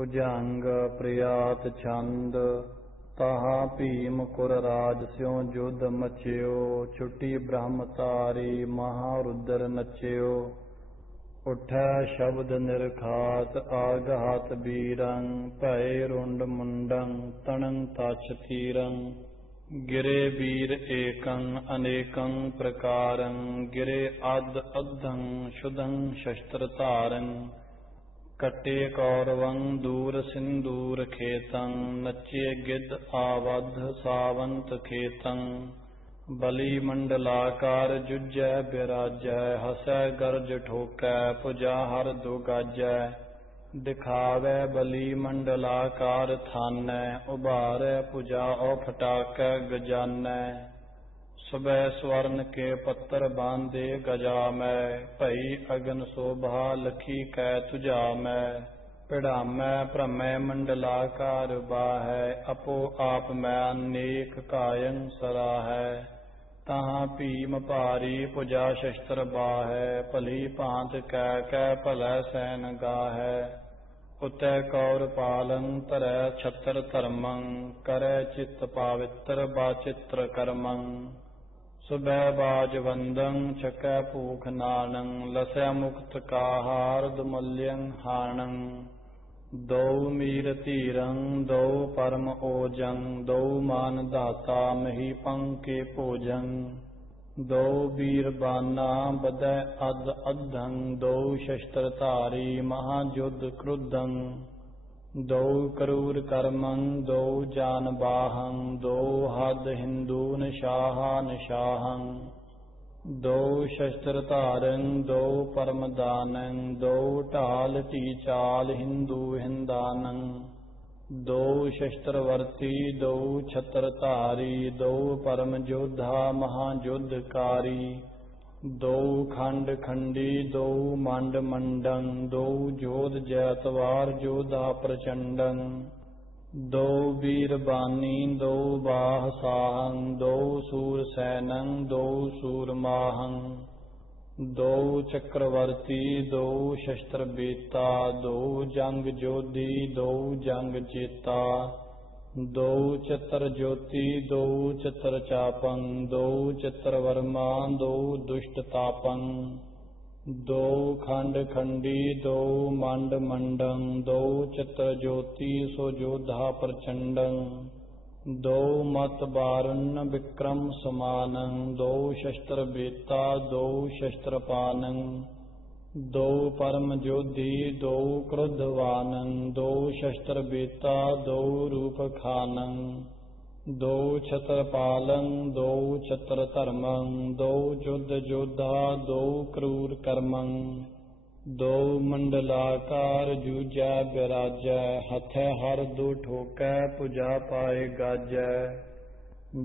ਭੁਜੰਗ ਪ੍ਰਿਆਤ ਛੰਦ। ਤਾਹਾ ਭੀਮ ਕੁਰ ਰਾਜ ਸਿਉ ਜੁਧ ਮਚਿਓ। ਛੁਟੀ ਬ੍ਰਹਮਤਾਰੀ ਮਹਾਰੁਦਰ ਨਚਿਓ। ਉਠੈ ਸ਼ਬਦ ਨਿਰਖਾਤ ਆਗਾਤ ਬੀਰੰ। ਭੈ ਰੁੰਡ ਮੁੰਡੰ ਤਣੰ ਤਛ ਤੀਰੰ। ਗਿਰੇ ਵੀਰ ਏਕੰ ਅਨੇਕੰ ਪ੍ਰਕਾਰੰ। ਗਿਰੇ ਅਧ ਅਧੰ ਸ਼ੁਧੰ ਸ਼ਸਤਰ ਧਾਰੰ। ਕਟੇ ਕੌਰਵੰ ਦੂਰ ਸਿੰਦੂਰ ਖੇਤੰ। ਨਚੇ ਗਿੱਧ ਆਵਧ ਸਾਵੰਤ ਖੇਤੰ। ਬਲੀ ਮੰਡਲਾਕਾਰ ਜੁਝੈ ਬਿਰਾਜੈ। ਹਸੈ ਗਰਜ ਠੋਕੈ ਭੁਜਾ ਹਰ ਦੋ ਗਾਜੈ। ਦਿਖਾਵੈ ਬਲੀ ਮੰਡਲਾਕਾਰ ਥਾਨੈ। ਉਭਾਰੈ ਭੁਜਾ ਓ ਫਟਾਕੈ ਗਜਾਨੈ। ਸੁਬੈ ਸਵਰਨ ਕੇ ਪੱਤਰ ਬਾਂਧੇ ਗਜਾ ਮੈਂ। ਭਈ ਅਗਨ ਸੋਭਾ ਲਖੀ ਕੈ ਤੁਝਾ ਮੈਂ। ਪਿੜਾਮੈ ਭ੍ਰਮੈ ਮੰਡਲਾਕਾਰ ਬਾਹੈ। ਆਪੋ ਆਪ ਮੈਂ ਅਨੇਕ ਕਾਯੰ ਸਰਾਹੈ। ਤਾਹਾਂ ਭੀਮ ਭਾਰੀ ਭੁਜਾ ਸ਼ਸਤਰ ਬਾਹੈ। ਭਲੀ ਭਾਂਤ ਕੈ ਕੈ ਭਲੈ ਸੈਨ ਗਾਹੈ। ਉਤੈ ਕੌਰ ਪਾਲੰ ਧਰੈ ਛਤਰ ਧਰਮੰ। ਕਰੈ ਚਿਤ ਪਾਵਿੱਤਰ ਬਾਚਿਤ੍ਰ ਕਰਮੰ। ਸੁਬੈ ਬਾਜਵੰਦੰ ਛਕੈ ਭੂਖ ਨਾਨੰ। ਲਸੈ ਮੁਕਤ ਕਾਹਾਰ ਦੁਮੱਲਿਅੰ ਹਾਣੰ। ਦਉ ਮੀਰ ਧੀਰੰ ਦਉ ਪਰਮ ਓਜੰ। ਦਉ ਮਾਨ ਦਾਤਾ ਮਹੀ ਪੰਕੇ ਭੋਜੰ। ਦਉ ਬੀਰ ਬਾਨਾ ਬਧੈ ਅਧ ਅਧੰ। ਦਉ ਸ਼ਸਤਰ ਧਾਰੀ ਮਹਾਜੁਧ ਕ੍ਰੁਧੰ। ਦਉ ਕਰੂਰ ਕਰਮੰ ਦਉ ਜਾਨ ਬਾਹੰ। ਦਉ ਹਦ ਹਿੰਦੂ ਨਿਸ਼ਾਹਾ ਨਿਸ਼ਾਹੰ। ਦਉ ਸ਼ਸਤਰ ਧਾਰੰ ਦਉ ਪਰਮ ਦਾਨੰ। ਦਉ ਢਾਲ ਢੀ ਚਾਲ ਹਿੰਦੂ ਹਿੰਦਾਨੰ। ਦਉ ਸ਼ਸਤਰ ਵਰਤੀ ਦਉ ਛਤਰ ਧਾਰੀ। ਦਉ ਪਰਮ ਜੋਧਾ ਮਹਾਜੁਧਕਾਰੀ। ਦਉ ਖੰਡ ਖੰਡੀ ਦਉ ਮੰਡ ਮੰਡੰ। ਦਉ ਜੋਧ ਜੈਤਵਾਰ ਜੋਧਾ ਪ੍ਰਚੰਡੰ। ਦਉ ਵੀਰ ਬਾਨੀ ਦਉ ਬਾਹ ਸਾਹੰ। ਦਉ ਸੂਰ ਸੈਨੰ ਦਉ ਸੂਰ ਮਾਹੰ। ਦਉ ਚੱਕਰਵਰਤੀ ਦਉ ਸ਼ਸਤਰ ਬੇਤਾ। ਦਉ ਜੰਗ ਜੋਧੀ ਦਉ ਜੰਗ ਚੇਤਾ। ਦਉ ਚਤਰ ਜੋਤੀ ਦਉ ਚਤਰ ਚਾਪੰ। ਦਉ ਚਤਰ ਵਰਮਾ ਦਉ ਦੁਸ਼ਟ ਤਾਪੰ। ਦਉ ਖੰਡ ਖੰਡੀ ਦਉ ਮੰਡ ਮੰਡੰ। ਦਉ ਚਤਰ ਜੋਤੀ ਸੋ ਜੋਧਾ ਪ੍ਰਚੰਡੰ। ਦਉ ਮਤ ਬਾਰੁਣ ਵਿਕਰਮ ਸਮਾਨੰ। ਦਉ ਸ਼ਸਤਰ ਬੇਤਾ ਦਉ ਸ਼ਸਤਰ ਪਾਨੰ। ਦਉ ਪਰਮ ਜੋਧੀ ਦਉ ਕ੍ਰੋਧਵਾਨੰ। ਦਉ ਸ਼ਸਤਰ ਬੇਤਾ ਦਉ ਰੂਪ ਖਾਨੰ। ਦਉ ਛਤਰ ਪਾਲੰ ਦਉ ਛਤਰ ਧਰਮੰ। ਦਉ ਜੁਧ ਜੋਧਾ ਦਉ ਕਰੂਰ ਕਰਮੰ। ਦਉ ਮੰਡਲਾਕਾਰ ਜੂਝੈ ਬਿਰਾਜੈ। ਹਥੈ ਹਰ ਦੋ ਠੋਕੈ ਭੁਜਾ ਪਾਏ ਗਾਜੈ।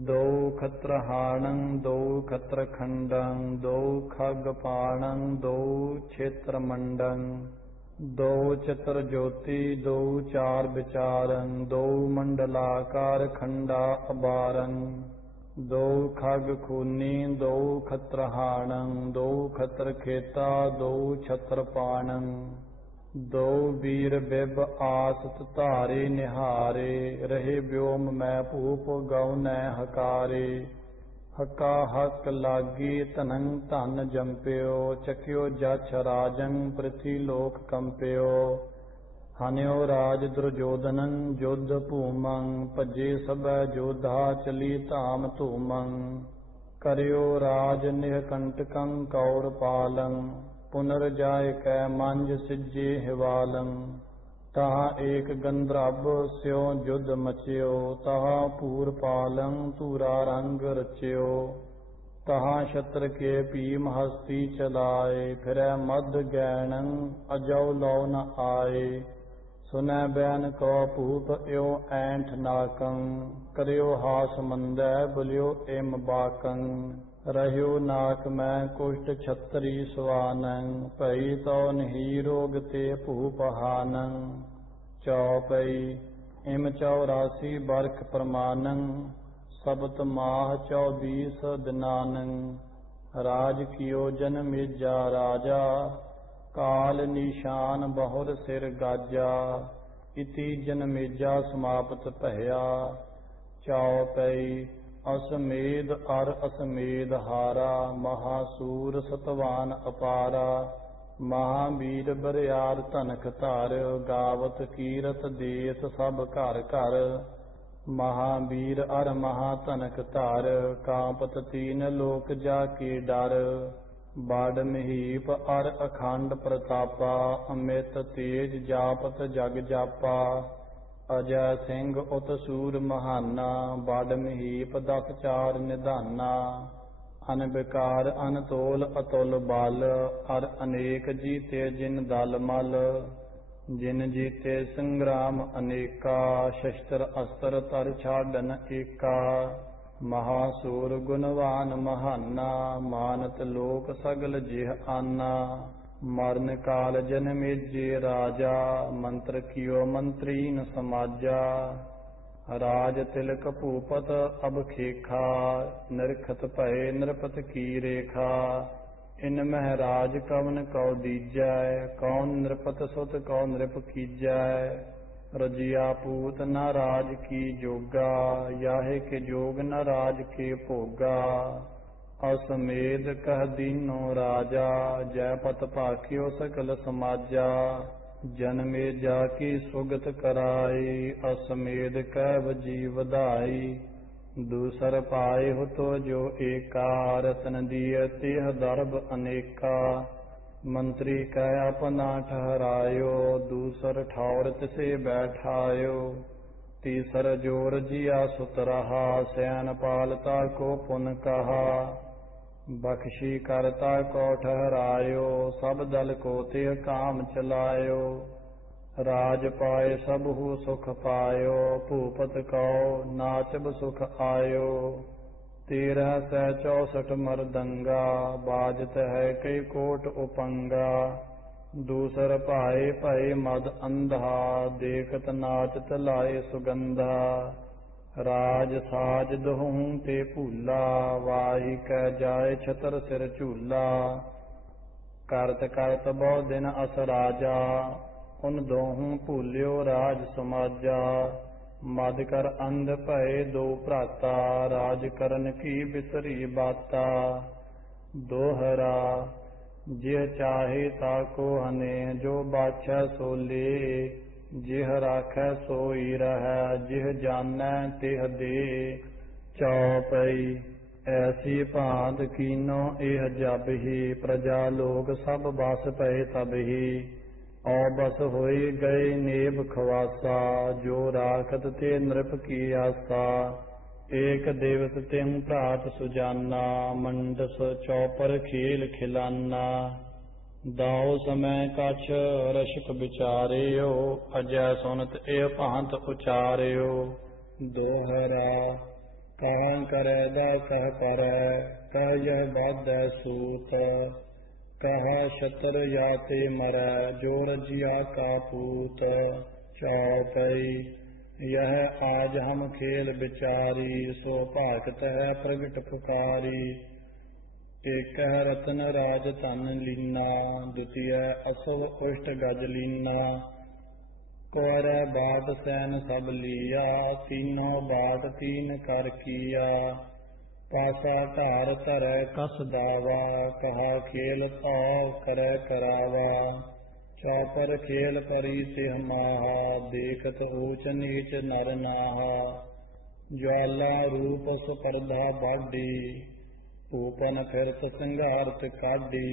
ਦਉ ਖਤ੍ਰ ਹਾਣੰ ਦਉ ਖਤ੍ਰ ਖੰਡੰ। ਦਉ ਖਗ ਪਾਣੰ ਦਉ ਛੇਤਰ ਮੰਡੰ। ਦਉ ਚਤਰ ਜੋਤੀ ਦਉ ਚਾਰ ਵਿਚਾਰੰ। ਦਉ ਮੰਡਲਾਕਾਰ ਖੰਡਾ ਅਬਾਰੰ। ਦਉ ਖਗ ਖੂਨੀ ਦਉ ਖਤ੍ਰ ਹਾਣੰ। ਦਉ ਖਤ੍ਰ ਖੇਤਾ ਦਉ ਛਤਰ ਪਾਣੰ। ਦਉ ਵੀਰ ਬਿਬ ਆਸਤ ਧਾਰੇ ਨਿਹਾਰੇ। ਰਹੇ ਵਿਓਮ ਮੈਂ ਭੂਪ ਗਉਨੈ ਹਕਾਰੇ। ਹਕਾ ਹਕ ਲਾਗੀ ਧਨੰ ਧਨ ਜੰਪਿਓ। ਚਕਿਓ ਜਛ ਰਾਜੰ ਪ੍ਰਿਥੀ ਲੋਕ ਕੰਪਿਓ। ਹਨਿਓ ਰਾਜ ਦੁਰਜੋਧਨੰ ਜੁਧ ਭੂਮੰ। ਭੱਜੇ ਸਭੈ ਜੋਧਾ ਚਲੀ ਧਾਮ ਧੂਮੰ। ਕਰਿਓ ਰਾਜ ਨਿਹਕੰਟਕੰ ਕੌਰ ਪਾਲੰ। ਪੁਨਰ ਜਾਇ ਕੈ ਮੰਜ ਸਿੱਜੇ ਹਿਵਾਲੰ। ਤਹਾਂ ਏਕ ਗੰਧਰਵ ਸਿਉ ਜੁਧ ਮਚਿਓ। ਤਹਾਂ ਪੂਰ ਪਾਲੰ ਧੂਰਾ ਰੰਗ ਰਚਿਓ। ਤਹਾਂ ਛਤਰ ਕੇ ਭੀਮ ਹਸਤੀ ਚਲਾਏ। ਫਿਰੈ ਮਧ ਗੈਣੰ ਅਜਉ ਲਉ ਨ ਆਏ। ਸੁਨੈ ਬੈਨ ਕੋ ਭੂਪ ਇਉ ਐਂਠ ਨਾਕੰ। ਕਰਿਓ ਹਾਸ ਮੰਦੈ ਬੁਲਿਓ ਇਮ ਬਾਕੰ। ਰਹਿਓ ਨਾਕ ਮੈਂ ਕੁਸ਼ਟ ਛਤਰੀ ਸਵਾਨੰ। ਭਈ ਤਉ ਨਹੀ ਰੋਗ ਤੇ ਭੂਪ ਹਾਨੰ। ਚਉਪਈ ਇਮ 84 ਬਰਖ ਪ੍ਰਮਾਨੰ। ਸਬਤ ਮਾਹ 24 ਦਿਨਾਨੰ। ਰਾਜ ਕੀਓ ਜਨਮੇਜਾ ਰਾਜਾ। ਕਾਲ ਨਿਸ਼ਾਨ ਬਹੁਰ ਸਿਰ ਗਾਜਾ। इति जनमेजा समाप्त भया। चौपई असमेध अर असमेध हारा, महासूर सतवान अपारा। महावीर बरियार धनक धार, गावत कीरत देस सब घर घर। महावीर अर महाधनक धार, कांपत तीन लोक जाके डर। बाढ़ महीप अर अखंड प्रतापा, अमित तेज जापत जग जापा। अजय सिंह उत सूर महाना, बाढ़ महीप 10 चार निधाना। अनविकार अनतोल अतुल बल, अर अनेक जीते जिन दल मल। जिन जीते संग्राम अनेका, शस्त्र अस्त्र तर छाडन एका। महासूर गुणवान महाना, मानत लोक सगल जिह आना। मरण काल जनमेजे राजा, मंत्र कियो मंत्री न समाजा। राज तिलक भूपत अब खेखा, निरखत भय नृपत की रेखा। इन मह राज कवन कौ दीजै, कौन नृपत सुत कौ नृप कीजै। रजिया पूत न राज की जोगा, याहे के जोग न राज के भोगा। असमेध कह दीनो राजा, जयपत भाख्यो सकल समाजा। जनमे जाकी सुगत कराई, असमेध कह जी वधाई। दूसर पाए हो तो जो एका, रतन दिय तिह दर्भ अनेका। मंत्री कह अपना ठहरायो, दूसर ठौर तिसे बैठायो। तीसर जोर जिया सुत रहा, सैन पालता को पुन कहा। बख्शी करता को ठहरायो, सब दल को तिह काम चलायो। राज पाए सबहु सुख पायो, भूपत कौ नाचब सुख आयो। 1364 मरदंगा, बाजत है कई कोट उपंगा। दूसर पाए भय मद अंधा, देखत नाचत लाए सुगंधा। राज साज दोहूं ते भूला, वाही कै जाए छतर सिर झूला। करत करत बहु दिन अस राजा, उन दोहूं भूल्यो राज समाजा। मद कर अंध भय दो भ्राता, राज करन की बिसरी बाता। दोहरा जिह चाहे ताको हने, जो बाछै सो ले। जिह राखै सोई रहै, जिह जानै तिह दे। चौपई ऐसी भांत कीनो एह जब ही, प्रजा लोग सब बस पए तब ही। औ बस होई गए नेब खवासा, जो राखत ते नृप की आसा। एक दिवस तिम भ्रात सुजाना, मंडस चौपर खेल खिलाना। दाओ समय कछ रशक विचारियो, अजय सुनत ए भांत उचारियो। दोहरा कह करे दा कह करै, कह यह बाधै सूत। कह छतर याते मरै, जो रजिया का पूत। चौपई यह आज हम खेल विचारी, सो भागत है प्रगट पुकारी। एक रतन राज धन लीना, द्वितीय असव उष्ट गज लीना। कुर बाट सैन सब लिया, तीनों बाट तीन कर किया। पासा ढार धरै कस दावा, कहा खेल तो करे करावा। चौपर खेल परी तिह माहा, देखत ऊच नीच नर नाहा। ज्वाला रूप सुपरधा बाडी, भूपन फिरत संघारत काढी।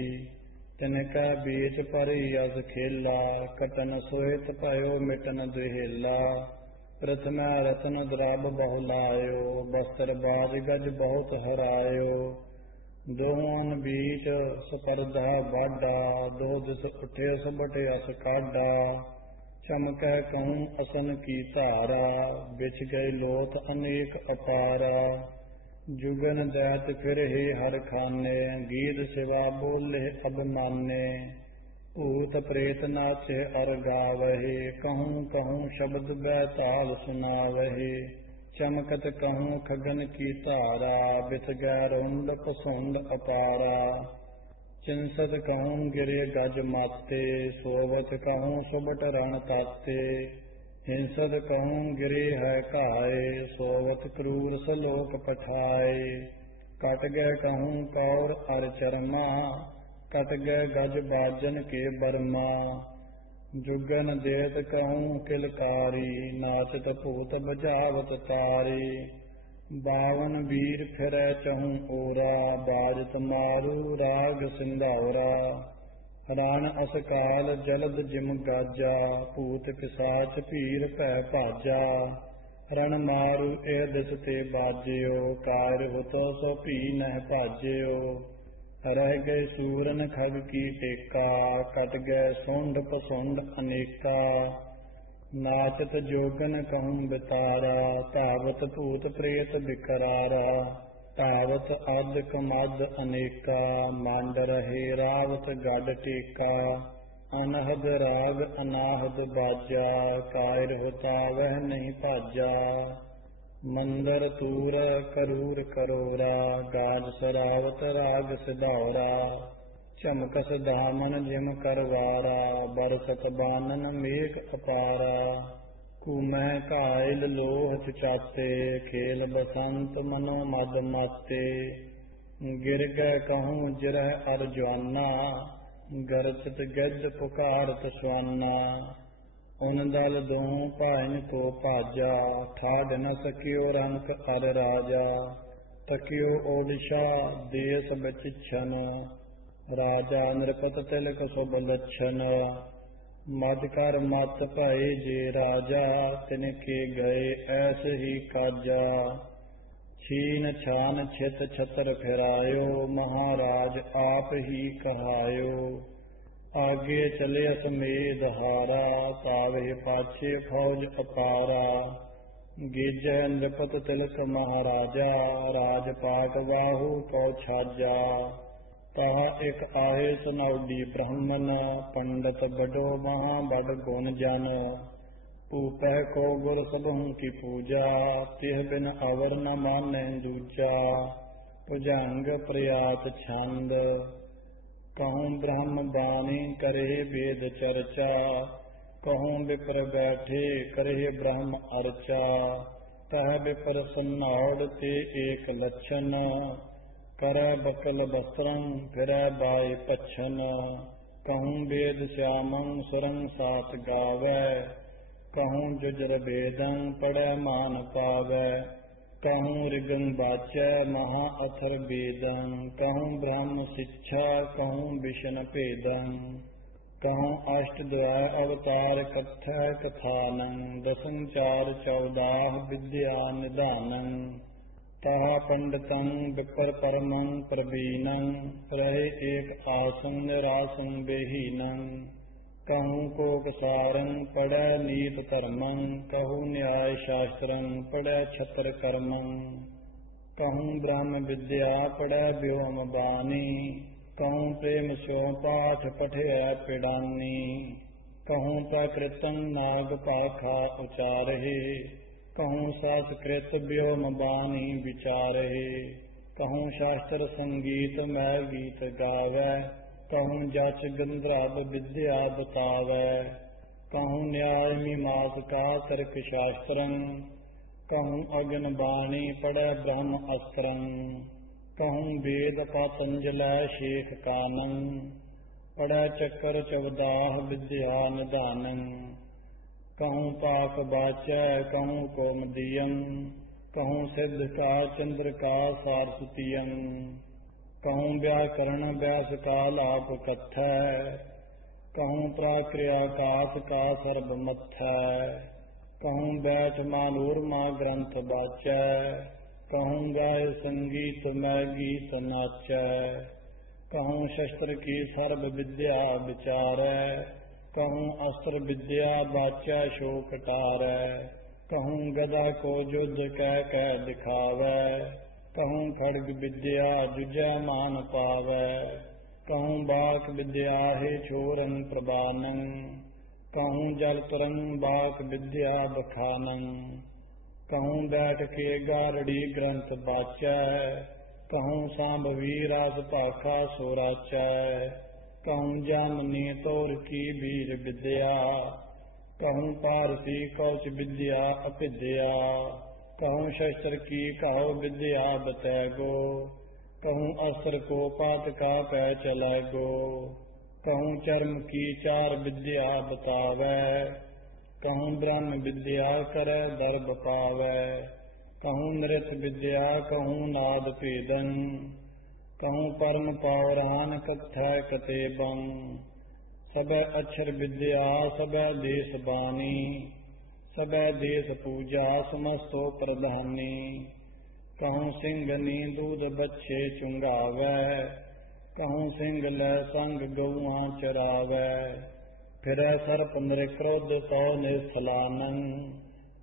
तिनका बीच परी अस खेला, कटन सोहित भयो मिटन दुहेला। प्रथमा रतन द्रब बहु लायो, बस्तर बाज गज बहुत हरायो। दोहन बीच सुपरधा बाडा, दो दिस उठे सबटे अस काढा। चमकै कहूँ असन की धारा, बिछ गए लोथ अनेक अपारा। जुगन दैत फिर हे हर खाने, गीत सिवा बोले अब माने। भूत प्रेत नाचे और गावहे, कहूँ कहूँ शब्द बैताल सुनावहे। चमकत कहूँ खगन की तारा, बिथ गैरुंड पसुंड अपारा। चिंसत कहूँ गिरे गज माते, सोवत कहूँ सुबट रण ताते। हिंसद कहूँ गिरे है काए, सोवत क्रूर सलोक पठाए। कट गए कहूँ कौर अर चरमा, कट गए गज बाजन के बर्मा। जुगन देत कहूँ किलकारी, नाचत भूत बजावत तारी। बावन वीर फिरै चहूँ ओरा, बाजत मारू राग सिंधावरा। रण असकाल जलद जिम गाजा, भूत पिसाच भीर भै भाजा। रण मारू ए दिस ते बाजियो, कार हुत सो भी नह भाजियो। रह गए सूरन खग की टेका, कट गए सुंड पसुंड अनेका। नाचत जोगन कहूँ बितारा, धावत भूत प्रेत बिकरारा। धावत अध कमद अनेका, मांड रहे रावत गड टेका। अनहद राग अनाहद बाजा, कायर होता वह नहीं भाजा। मंदर तूर करूर करोरा, गाज सरावत राग सिधावरा। चमकस दामन जिम करवारा, बरसत बानन मेघ अपारा। कुमह कायल लोह चुचाते, खेल बसंत मनो मद माते। गिर गए कहूँ जिरह अर ज्वाना, गरजत गज पुकारत स्वाना। उन दल दों भाइन को भाजा, ठाड न सकियो रंक अर राजा। तकियो ओडिशा देश बचिछन, राजा नृपत तिलक शुभ लक्षण। मद कर मत भय जे राजा, तिनके गए ऐसे ही काजा। छीन छान छित छतर फिरायो, महाराज आप ही कहायो। आगे चले असमेध हारा, पावे पाछे फौज अपारा। गेजै नृपत तिलक महाराजा, राजपाट बाहु कौ छाजा। तहा एक आए सुनौडी ब्राह्मण, पंडित बडो महा बड गुण जन। पूपै को गुर सबहु की पूजा, तिह बिन अवर न मानै दूजा। भुजंग प्रयात छंद, कहूँ ब्रह्म बाणी करे वेद चर्चा। कहूँ विप्र बैठे करे ब्रह्म अर्चा। तह विप्र सन्नाड़ ते एक लक्षण, करै बकल वस्त्रं फिरै बाई पच्छन। कहूँ वेद श्यामं सुरंग सात गावै, कहूँ जुजर वेदं पढ़ै मान पावै। कहूँ ऋगं वाचै महा अथर वेदं, कहूँ ब्रह्म शिक्षा कहूँ विष्ण भेदं। कहूँ अष्टद्वय अवतार कथै कथानं, दसं चार चौदाह विद्या निदानं। तहा पंडितं विपर परमं प्रवीणं, रहे एक आसन निरासन बेहीनं। कहूँ कोक सारं पढ़ै नीत धर्मं, कहूँ न्याय शास्त्रं पढ़ै छत्र कर्मं। कहूँ ब्रह्म विद्या पढ़ै व्योम बानी, कहूँ प्रेम स्यो पाठ पठिय पिडानी। कहूँ प्राकृतं नाग पाखा उचारहि, कहूँ संस्कृत व्योम बानी विचारहि। कहूँ शास्त्र संगीत मै गीत गावै, कहूँ जच गंधर्व विद्या बतावै। कहूँ न्याय मीमांसा तर्क शास्त्रं, कहूँ अग्न बाणी पढ़ै ब्रह्म अस्त्रं। कहूँ वेद पतंजलि शेख कानं, पढ़ै चक्र चौदाह विद्या निदानं। कहूँ पाक वाचै कहूँ कौमुदीयं, कहूँ सिद्ध का चंद्र का सारस्वतीयं। कहूँ व्याकरण व्यास का लाभ कथै, कहूँ प्राक्रियाकाश का सर्वमथै। कहूँ बैठ मानोरमा ग्रंथ वाचै, कहूँ गाय संगीत मै गीत नाचै। कहूँ शस्त्र की सर्व विद्या विचारै, कहूँ अस्त्र विद्या वाचै शोक टारै। कहूँ गदा को युद्ध कह दिखावै, कहूँ खड्ग विद्या जुझै मान पावै। कहूँ बाक विद्या हे छोरं प्रबानं, कहूँ जल तुरंग बाक विद्या बखानं। कहूँ बैठ के गारड़ी ग्रंथ वाचै, कहूँ सांभवी राज पाखा सोराचै। कहूँ जामनी तोर की वीर विद्या, कहूँ पारसी कौच विद्या अपिद्या, कहूँ शस्त्र की कहो विद्या बतैगो, कहूँ अस्त्र को पात का पै चलैगो, कहूँ चर्म की चार विद्या बतावै, कहूँ ब्रह्म विद्या करे दर्भ पावै, कहूँ नृत्य विद्या कहूँ नाद पेदन, कहूँ परम पौराण कथै कतेबं, सबै अक्षर विद्या सबै देश बानी, सबै देश पूजा समस्तो प्रधानी, कहूँ सिंघनी दूध बच्छे चुंगावै, कहूँ सिंह लै संग गौआं चरावै, फिरै सर्प नृक्रोध तौ निस्थलानं,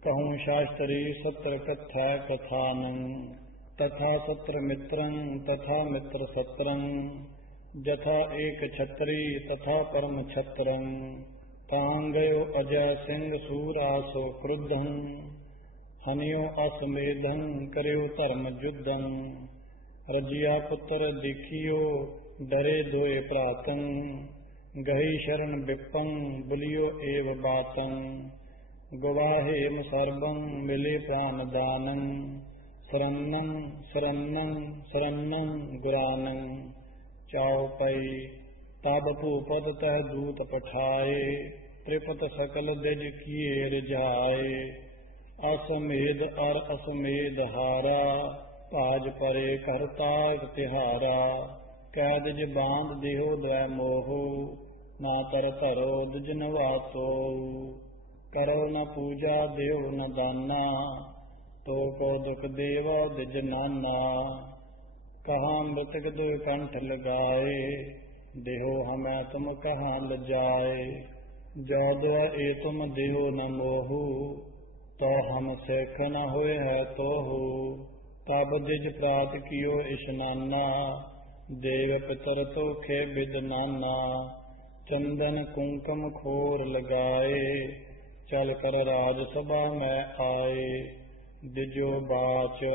कहूँ शास्त्री सत्र कथै कथानं, तथा सत्र मित्रं तथा मित्र सत्रं, जथा एक छत्री तथा परम छत्रं, तांगयो अजय सिंह सूरासो क्रुद्धं, हनियो असमेधं करयो धर्म युद्धं, रजिया पुत्र दिखियो डरे दोए प्रातं, गही शरण विप्पं बुलियो एव बातं, गुवाहेम सर्वं मिले प्राण दानं, शरण्यं शरण्यं शरण्यं गुरानं, चाउपई तब भूपत तह दूत पठाए, त्रिपत सकल दिज किए रिझाए, असमेध अर असमेध हारा, पाज परे करता तिहारा, कैद ज बांध देहो दै मोहु, ना तर धरो दिज नवासो, करो न पूजा देव न दाना, तो को दुख देव दिज नाना, कहाँ मृतक दो कंठ लगाए, देहो हमें तुम कहाँ लजाए, जो दो ए तुम देहो न मोहू, तो हम सेख न होए है तोहू, तब दिज प्रात कियो इशनाना, देव पितर तो खे बिद नाना, चंदन कुंकम खोर लगाए, चल कर राज सभा में आए, दिजो बाच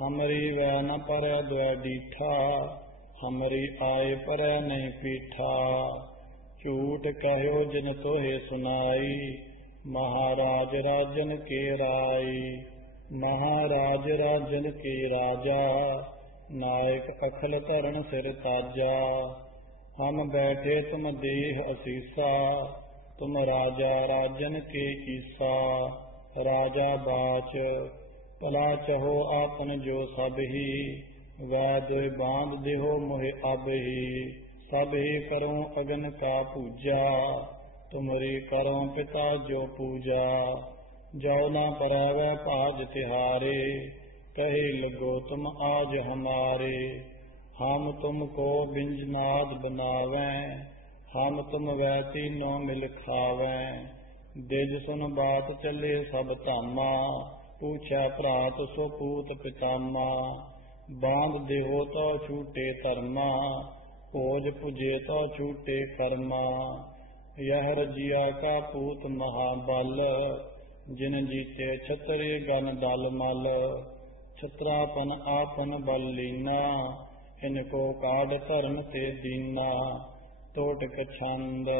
हमरी वह न परै द्वै डीठा, हमरी आए परै नहीं पीठा, झूठ कहो जिन तोहे सुनाई, महाराज राजन के राई, महाराज राजन के राजा, नायक अखल तरण सिर ताजा, हम बैठे तुम देह असीसा, तुम राजा राजन के ईसा, राजा बाच भला चहो आपन जो सब ही, वैद बांध देहो मोहे अब ही, सब ही करो अगन का पूजा, तुमरी करो पिता जो पूजा, जो न परवै पाज तिहारे, कहे लगो तुम आज हमारे, हम तुमको बिंजनाद बनावें, हम तुम वै तीनों मिल खावें, दिज सुन बात चले सब धामा, पूछा भ्रात सो पूत पितामा, बांध देहो तो छूटे धर्मा, भोज पुजे तो छूटे कर्मा, यह रजिया का पूत महाबल, जिन जीते छतरे गन दल मल, छत्रापन आपन बल लीना, इनको काढ़ धर्म ते दीना, तोटक छंद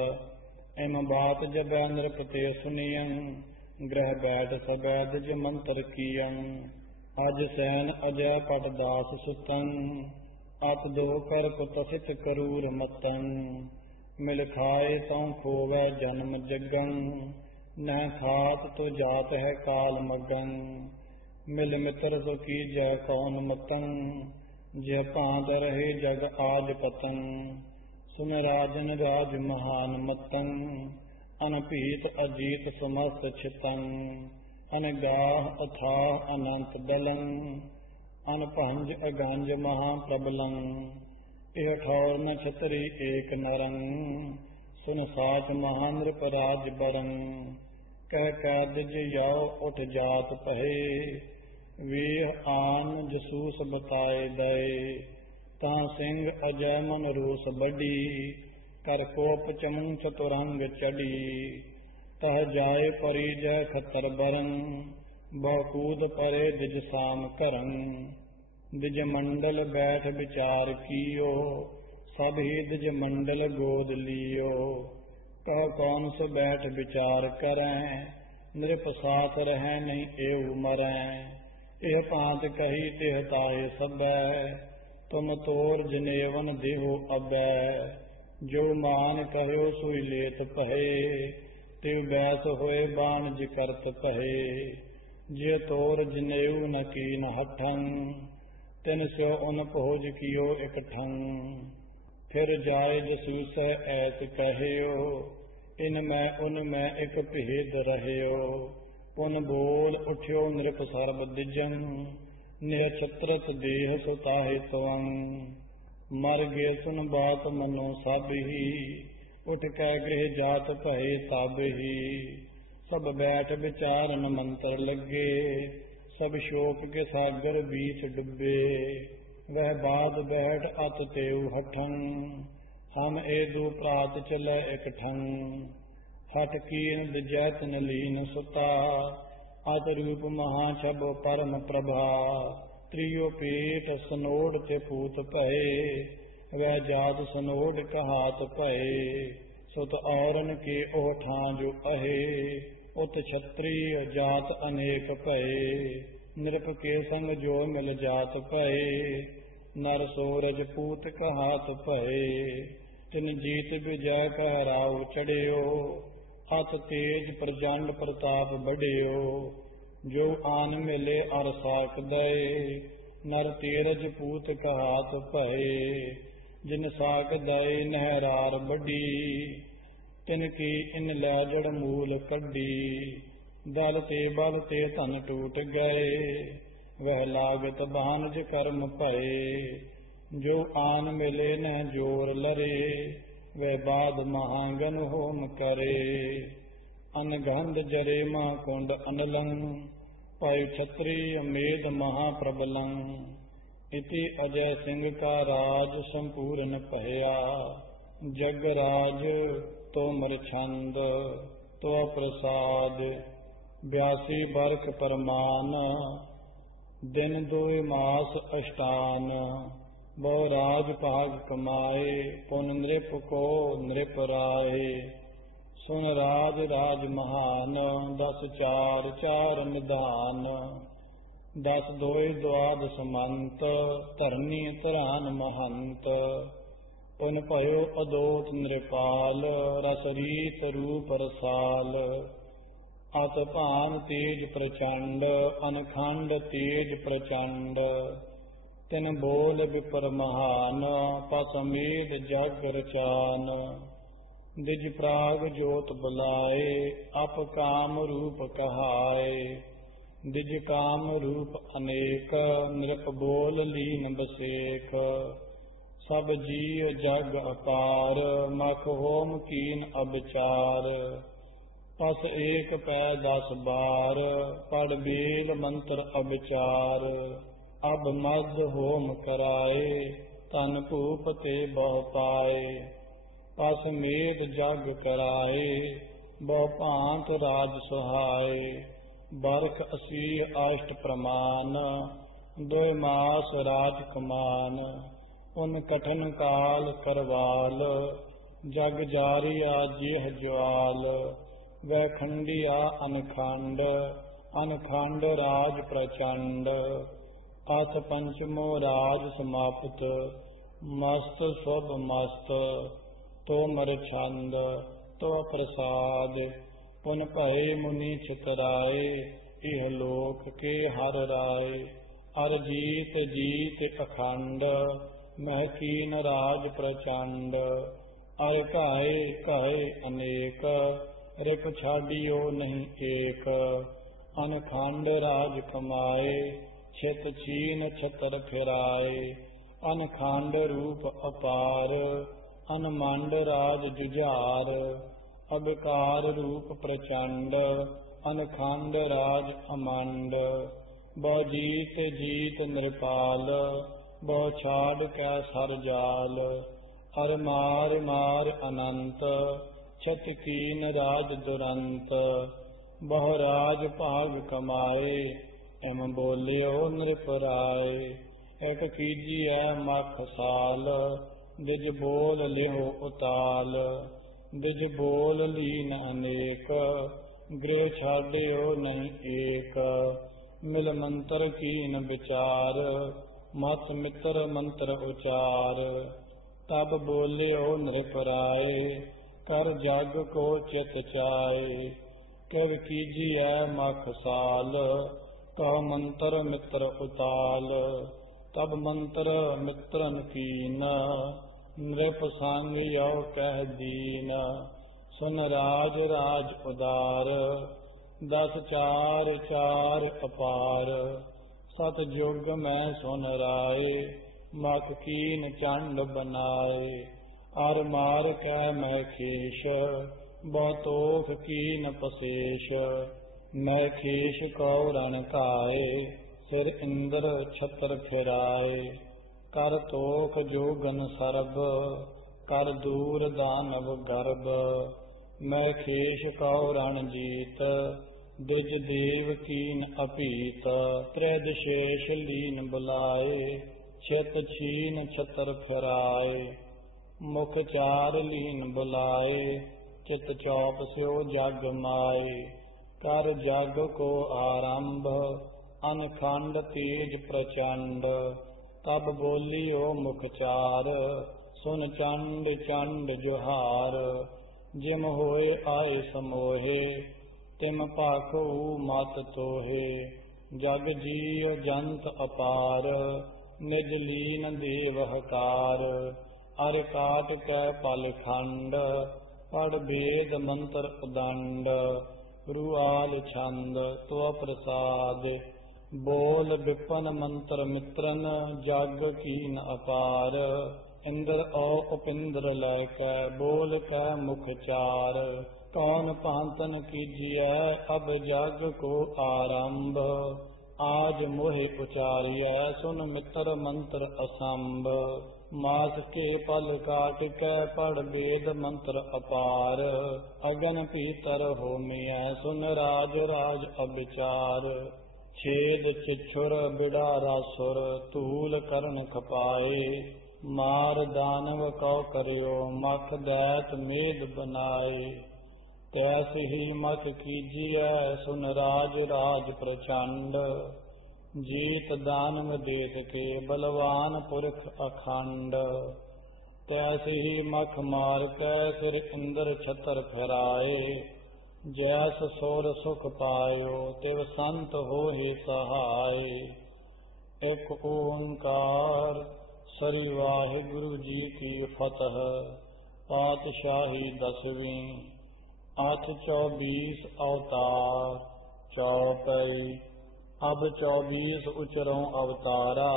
इम बात जब नृपते सुनियं, ग्रह बैठ सबैद ज मंत्र कियं, अज सैन अजय पटदास सुतन, अत दो कर कुतसित करूर मतन, मिल खाए तौ खोवै जन्म जगन, न खात तो जात है काल मगन, मिल मित्र तो की जय कौन मतन, जय पांत रहे जग आज पतन, सुन राजन राज महान मतन, अनपीत अजीत समस्त छितन, अनगाह अथाह अनंत दलं, अनपंज अगंज महाप्रबलं, यह ठौर न छतरी एक नरं, सुन साच महानृप राज बरं, कह कैद जाओ उठ जात पहे, वेह आन जसूस बताए दए, ता सिंह अजय मन रोस बड़ी, कर कोप चमू चतुरंग चढ़ी, तह जाए परी जय खतर बरं, बहुकूद परे दिज साम करं, दिज मंडल बैठ विचार कियो, सब ही दिज मंडल गोद लियो, कह कौन सो बैठ विचार करें, नृप साथ रह नहीं एव मरें। एह भांत कही तेह ताहे सबै, तुम तोर जनेवन देहो अबै। जो मान कहो सोई लेत पहे, तिव बैस होए बाणज करत पहे। जे तोर जनेऊ न कीन हठं, तिन स्यो उन भोज कियो इकठं। फिर जाय जसू सह ऐस कहियो, इन मैं उन मैं एक भेद रहियो। पुन बोल उठ्यो नृप सर्ब दिजन, नेह छत्रत देह सुताहि त्वं। मर गे सुन बात मनो सब ही, उठ कै गृह जात भये तब ही। सब बैठ विचारन मंत्र लगे, सब शोक के सागर बीच डुबे। वह बाद बैठ अत तेऊ हठं, हम ए दू प्रात चलै इकठं। हठ कीन दिजै तिन लीन सुता, अत रूप महा छब परम प्रभा। त्रियो पेट सनोड ते पूत भये, वह जात सनोड कहात भये। सुत औरन के ओह ठां जो अहे, उत क्षत्रिय जात अनेक भये। नृप के संग जो मिल जात भये, नर सूरज पूत कहात भये। तिन जीत विजय कहराव चढ़ियो, अत तेज प्रचंड प्रताप बढ़ियो। जो आन मिले अर साक दये, नर तेरज पूत कहात भये। जिन साक दये नहरार बढ़ी, तिनकी इन लैजड़ मूल कड्डी। दल ते बल ते धन टूट गए, वह लागत बानज कर्म भये। जो आन मिले न जोर लरे, वह बाद महागन होम करे। अनगंध जरे महाकुंड अनलं, पय क्षत्रिय मेद महाप्रबलं। इति अजय सिंह का राज संपूर्ण भया, जगराज तोमर छंद तो प्रसाद। 82 बरख परमान, दिन 2 मास अष्टान। बहु राज भाग कमाए, पुन नृप को नृप राय। सुन राज राज महान, 10 4 4 निधान। 10 2 द्वादश मंत, धरनी धरान महंत। पुन भयो अदोत नृपाल, रस रीत रूप रसाल। अत भान तेज प्रचंड, अनखंड तेज प्रचंड। तिन बोल विपर महान, पसमेद जग रचान। दिज प्राग जोत बुलाए, अप काम रूप कहाए। दिज काम रूप अनेक, नृप बोल लीन बसेख। सब जीव जग अपार, मख होम कीन अबचार। पस एक पै 10 बार, पढ़ बेल मंत्र अबचार। अब मद होम कराए, तन भूप ते बहु पाए। पस मेद जग कराए, बहु भांत राज सुहाए। बरख 80 अष्ट प्रमाण, 2 मास राज कमान। उन कठन काल करवाल, जग जारिया जेह ज्वाल। वह खंडिया अनखंड, अनखंड राज प्रचंड। अथ पंचमो राज समाप्त, मस्त शुभ मस्त। तो मर छंद तो प्रसाद, पुन भये मुनि चितराए। इह लोक के हर राय, अर जीत जीत अखंड। महकीन राज प्रचंड, अर कहे कहे अनेक। रिप छाडियो नहीं एक, अनखंड राज कमाए। छित छीन छतर फिराए, अनखंड रूप अपार। अनमंड राज जुझार, अबकार रूप प्रचंड। अनखंड राज अमंड, बहु जीत जीत नृपाल। बहु छाड़ कै सर जाल, अर मार मार अनंत। छत कीन राज दुरंत, बहु राज भाग कमाए। एम बोलियो नृप राय, एक कीजिए मख साल। दिज बोल लिहो उताल, ਦਿਜ ਬੋਲ ਲੀਨ ਅਨੇਕ, ਗ੍ਰਹਿ ਛਾੜਿਓ ਨਹੀਂ ਏਕ। ਮਿਲ ਮੰਤਰ ਕੀਨ ਵਿਚਾਰ, ਮਤ ਮਿੱਤਰ ਮੰਤਰ ਉਚਾਰ। ਤਬ ਬੋਲਿਓ ਨਿਰਪਰਾਏ, ਕਰ ਜਗ ਕੋ ਚਿਤ ਚਾਏ। ਕਿਵ ਕੀਜੀਐ ਮਖ ਸਾਲ, ਕਹ ਮੰਤਰ ਮਿੱਤਰ ਉਤਾਲ। ਤਬ ਮੰਤਰ ਮਿੱਤਰਨ ਕੀਨ, ਨ੍ਰਿਪ ਸੰਗ ਯੋ ਕਹਿ ਦੀਨ। ਸੁਨ ਰਾਜ ਰਾਜ ਉਦਾਰ, ਦਸ ਚਾਰ ਚਾਰ ਅਪਾਰ। ਸਤ ਜੁਗ ਮੈਂ ਸੁਨ ਰਾਏ, ਮਖ ਕੀਨ ਚੰਡ ਬਨਾਏ। ਅਰ ਮਾਰ ਕੈ ਮੈਂ ਖੇਸ਼, ਬਹੁ ਤੋਖ ਕੀਨ ਪਸੇਸ਼। ਮੈਂ ਖੇਸ਼ ਕਉ ਰਣ ਘਾਏ, ਸਿਰ ਇੰਦਰ ਛਤਰ ਫਿਰਾਏ। ਕਰ ਤੋਖ ਜੋਗਨ ਸਰਬ, ਕਰ ਦੂਰ ਦਾਨਵ ਗਰਬ। ਮੈਂ ਖੇਸ਼ ਕਉ ਰਣ ਜੀਤ, ਦਿਜ ਦੇਵ ਕੀਨ ਅਪੀਤ। ਤ੍ਰਿਦ ਸ਼ੇਸ਼ ਲੀਨ ਬੁਲਾਏ, ਚਿਤ ਛੀਨ ਛਤਰ ਫਿਰਾਏ। ਮੁਖ ਚਾਰ ਲੀਨ ਬੁਲਾਏ, ਚਿਤ ਚੌਪ ਸਿਓ ਜਗ ਮਾਏ। ਕਰ ਜਗ ਕੋ ਆਰੰਭ, ਅਨਖੰਡ ਤੇਜ ਪ੍ਰਚੰਡ। ਤਬ ਬੋਲਿਓ ਮੁਖ ਚਾਰ, ਸੁਨ ਚੰਡ ਚੰਡ ਜੁਹਾਰ। ਜਿਮ ਹੋਏ ਆਏ ਸਮੋਹੇ, ਤਿਮ ਭਾਖੂ ਮਤ ਤੋਹੇ। ਜਗ ਜੀਉ ਜੰਤ ਅਪਾਰ, ਨਿਜ ਲੀਨ ਦੇਵ ਹਕਾਰ। ਅਰ ਕਾਟ ਕੈ ਪਲ ਖੰਡ, ਪੜ ਬੇਦ ਮੰਤਰ ਉਦੰਡ। ਰੂਆਲ ਛੰਦ ਤੋ ਪ੍ਰਸਾਦ, ਬੋਲ ਵਿਪਨ ਮੰਤਰ ਮਿੱਤਰਨ। ਜਗ ਕੀਨ ਅਪਾਰ, ਇੰਦਰ ਔ ਉਪਿੰਦਰ ਲੈ ਕੈ। ਬੋਲ ਕੈ ਮੁਖ ਚਾਰ, ਕੌਣ ਭਾਂਤਨ ਕੀਜੀਐ। ਅਬ ਜਗ ਕੋ ਆਰੰਭ, ਆਜ ਮੋਹਿ ਉਚਾਰੀਐ। ਸੁਨ ਮਿੱਤਰ ਮੰਤਰ ਅਸੰਭ। ਮਾਸ ਕੇ ਪਲ ਕਾਟ ਕੈ, ਪੜ ਬੇਦ ਮੰਤਰ ਅਪਾਰ। ਅਗਨ ਭੀਤਰ ਹੋਮੀਐ, ਸੁਨ ਰਾਜ ਰਾਜ ਅਬਿਚਾਰ। ਛੇਦ ਚਿਛੁਰ ਬਿਡਾਰਾ ਸੁਰ, ਧੂਲ ਕਰਨ ਖਪਾਏ। ਮਾਰ ਦਾਨਵ ਕਉ ਕਰਿਓ, ਮਖ ਦੈਤ ਮੇਦ ਬਨਾਏ। ਤੈਸ ਹੀ ਮਖ ਕੀਜੀਐ, ਸੁਨ ਰਾਜ ਰਾਜ ਪ੍ਰਚੰਡ। ਜੀਤ ਦਾਨਵ ਦੇਤ ਕੇ, ਬਲਵਾਨ ਪੁਰਖ ਅਖੰਡ। ਤੈਸ ਹੀ ਮਖ ਮਾਰ ਕੈ, ਸਿਰ ਇੰਦਰ ਛਤਰ ਫਿਰਾਏ। ਜੈਸ ਸੋਰ ਸੁਖ ਪਾਇਓ, ਤਿਵ ਸੰਤ ਹੋਹਿ ਸਹਾਏ। ਇਕ ਓੰਕਾਰ ਸ੍ਰੀ ਵਾਹਿਗੁਰੂ ਜੀ ਕੀ ਫਤਿਹ। ਪਾਤਸ਼ਾਹੀ ਦਸਵੀਂ, ਅਠ 24 ਅਵਤਾਰ। ਚੌਪਈ। ਅਬ 24 ਉਚਰੋਂ ਅਵਤਾਰਾ,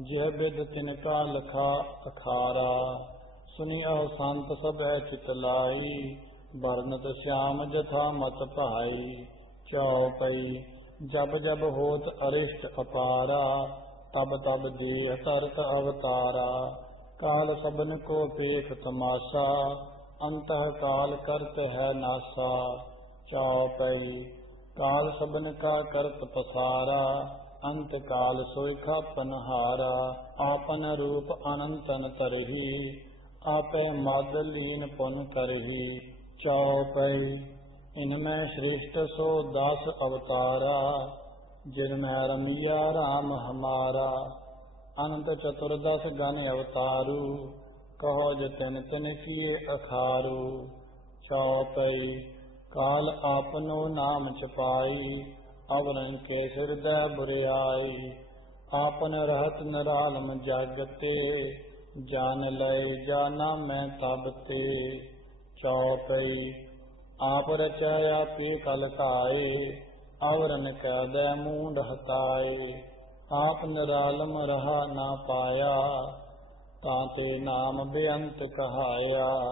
ਜਿਹ ਬਿਦ ਤਿਨਕਾ ਲਖਾ ਅਖਾਰਾ। ਸੁਨਿਓ ਸੰਤ ਸਭੈ ਚਿਤ ਲਾਈ, ਬਰਨਤ श्याम ਜਥਾ ਮਤ ਭਾਈ। ਚੌਪਈ। ਜਬ ਜਬ ਹੋਤ ਅਰਿਸ਼ਟ ਅਪਾਰਾ, ਤਬ ਤਬ ਦੇਹ ਤਰਤ ਅਵਤਾਰਾ। ਕਾਲ ਸਬਨ ਕੋ ਪੇਖ ਤਮਾਸ਼ਾ, ਅੰਤः ਕਾਲ ਕਰਤ ਹੈ ਨਾਸਾ। ਚੌਪਈ। ਕਾਲ ਸਬਨ ਕਾ ਕਰਤ ਪਸਾਰਾ, ਅੰਤ ਕਾਲ ਸੋਇ ਖਾਪਨ ਹਾਰਾ। ਆਪਨ ਰੂਪ ਅਨੰਤਨ ਤਰਹੀ, ਆਪੇ ਮਦ ਲੀਨ ਪੁਨ ਕਰਹੀ। ਚੌਪਈ। ਇਨਮੈ श्रेष्ठ सो 10 अवतारा, जिनमੈ रमिया राम हमारा। अनंत चतुर्दश गण अवतारू, कहो जतिन तिन किए अखारू। चौपई। काल आपनो नाम चपाई, अवरन के हृदय बुरियाई। आपन रहत निरालम जागते, जान लय जाना मैं तब ते। चौपई। आप रचया पी कल काए, अवरन कैदै मूंड हताए। आप निरालम रहा ना पाया, ताते नाम बेअंत कहाया।